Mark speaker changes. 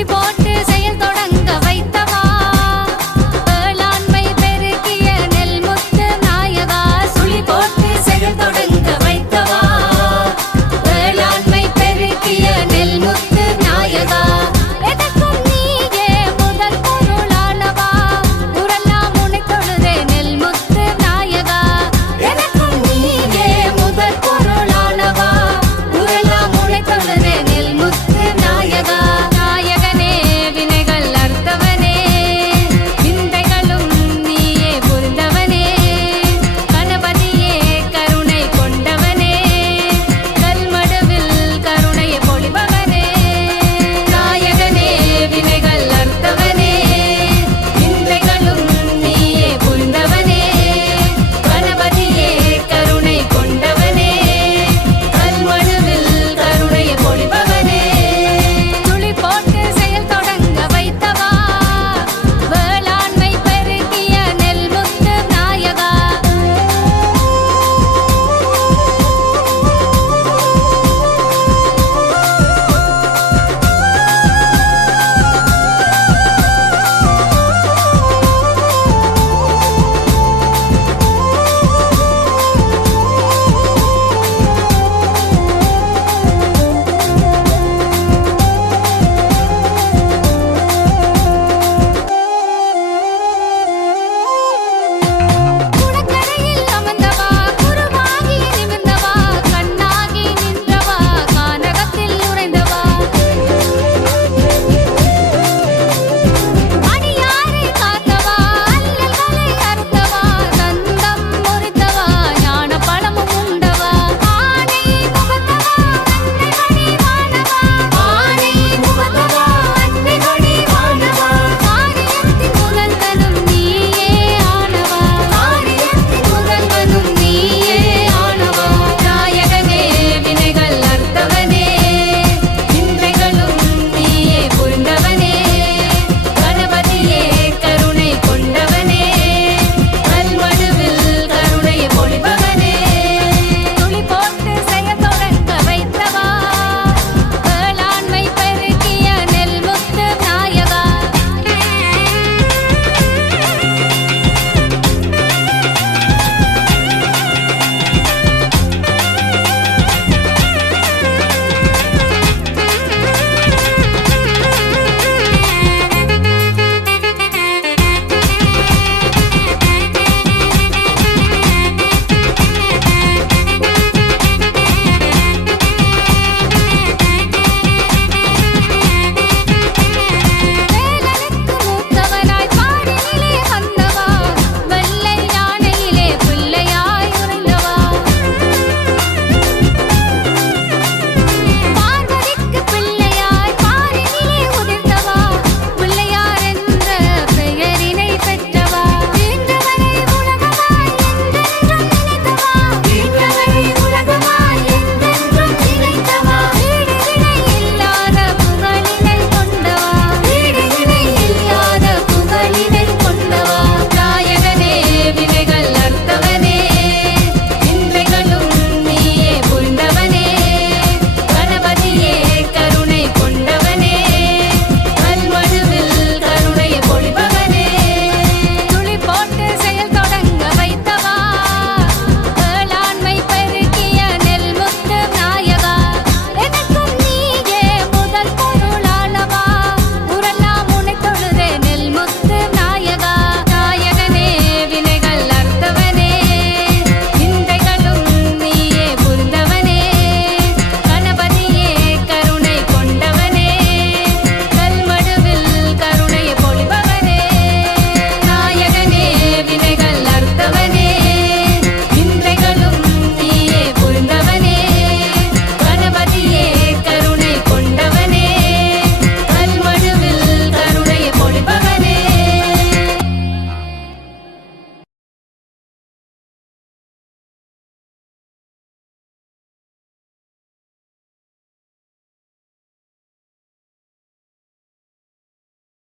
Speaker 1: keep on